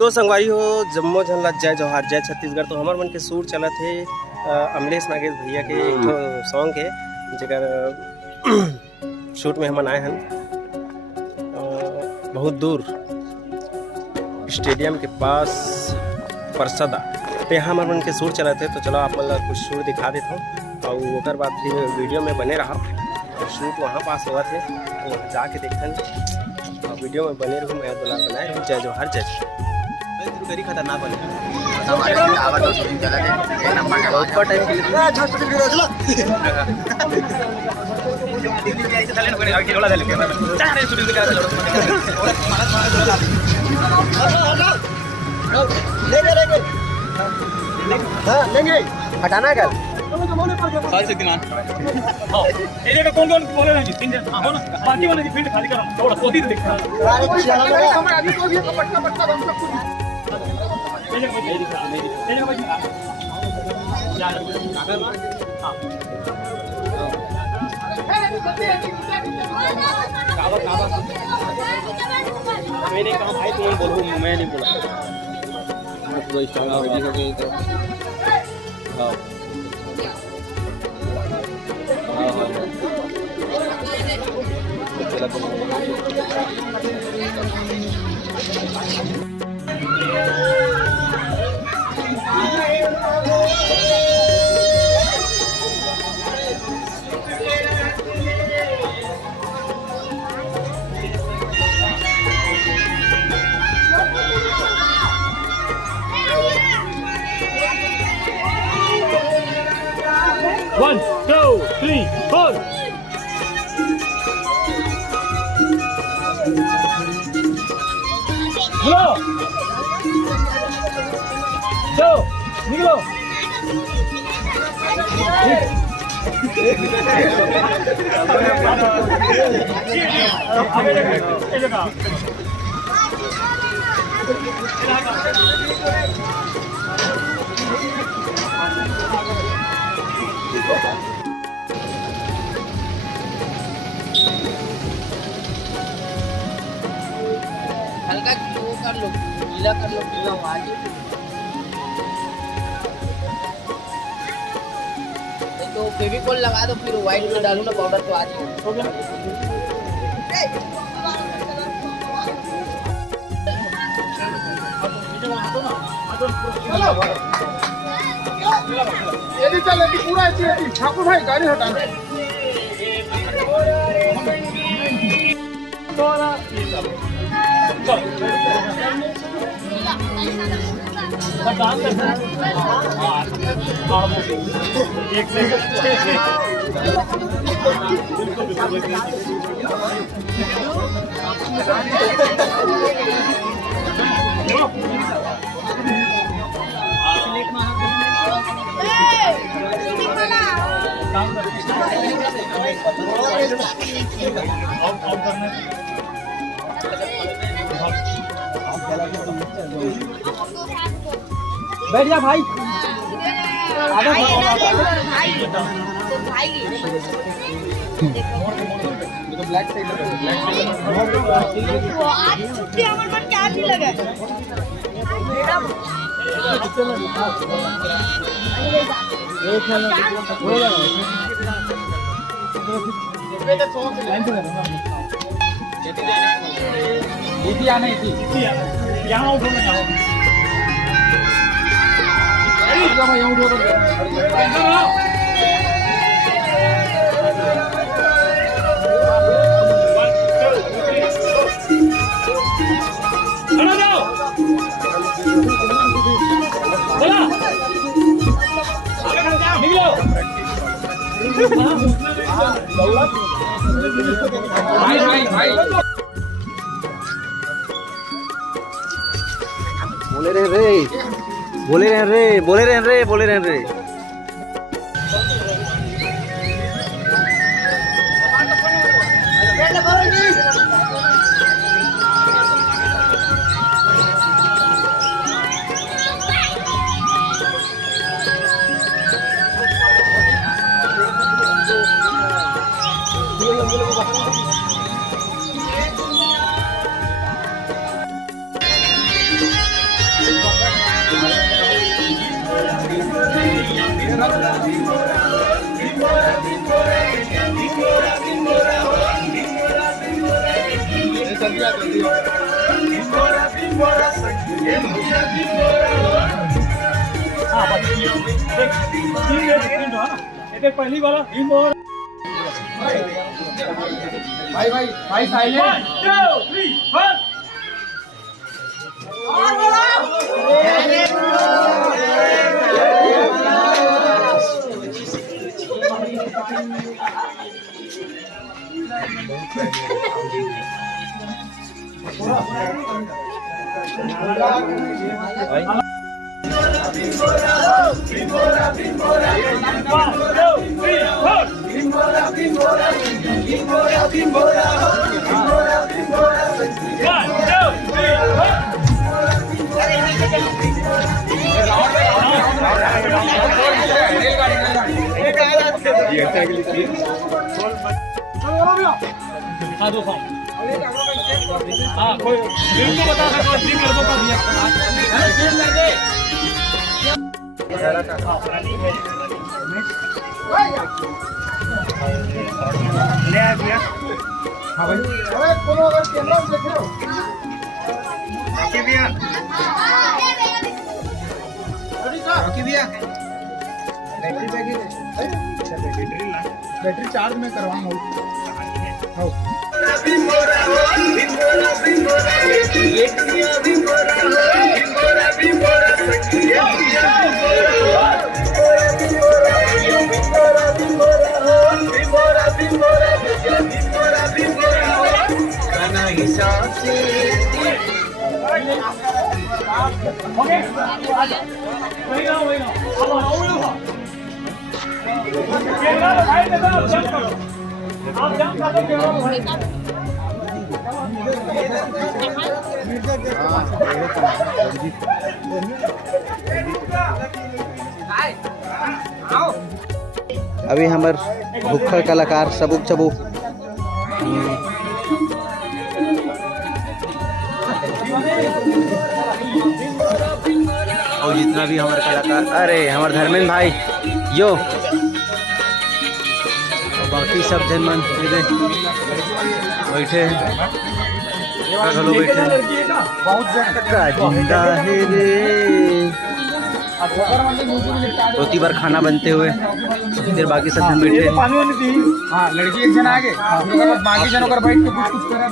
तो संगवारी हो जम्मो झन ला जय जोहार जय छत्तीसगढ़। तो हमार मन के सूर चला थे अमलेश नागेश भैया के एक सॉन्ग के जगह शूट में हम आए हैं बहुत दूर स्टेडियम के पास परसदा। तो यहाँ हमारे मन के सूर चला थे तो चलो आप मतलब कुछ सूर दिखा देता हूँ और वो बाद फिर वीडियो में बने रहा। तो शूट वहाँ पास हुआ थे तो वहाँ जाके देखते और वीडियो में बने रहूँ। मैं बोला बनाए रहूँ जय जोहार जय करी खतरनाक बने लेंगे हटाना कर कौन कौन बोले ना बाकी वाले फील्ड खाली करो थोड़ा सोती दिखता मैंने कहा भाई तुम बोलो मैं नहीं बोला One, two, three, four. Hello. Go. Nico. हल्का वो कर लो, गीला कर लो, गीला आवाज तो फेविकॉल लगा दो, फिर व्हाइट में डालो ना पाउडर तो आज ये चले कि पूरा चाहिए ठाकुर भाई गाड़ी हटाना एक सेकंड बैठ जा भाई। ब्लैक साइड आज छुट्टी हमारे मन क्या नहीं लगे यहाँ उठो ना यहाँ उठो बोले रहे रे बोले रहे रे बोले रहे रे बोले रहे रे। पहली वाला भाई भाई भाई साइलेंट 1 2 3 हाँ कोई दिल को बता सकता जी मेरे को कर दिया ले आ भैया हाँ भाई अरे कोनो अगर कैमरा में देख रहे हो रॉकी भैया रॉकी भैया बैटरी चार्ज में करवाऊंगा आप जंप कर अभी हमार भुक्खड़ कलाकार सबूक चबूक और जितना भी हमारे कलाकार, अरे हमारे धर्मेंद्र भाई यो और बाकी सब जन मन बैठे हेलो बैठे जिंदा है रे रोटी बार खाना बनते हुए फिर बाकी सब जन बैठे हाँ लड़की एक जन आगे बाकी जनों कर बैठ के कुछ करा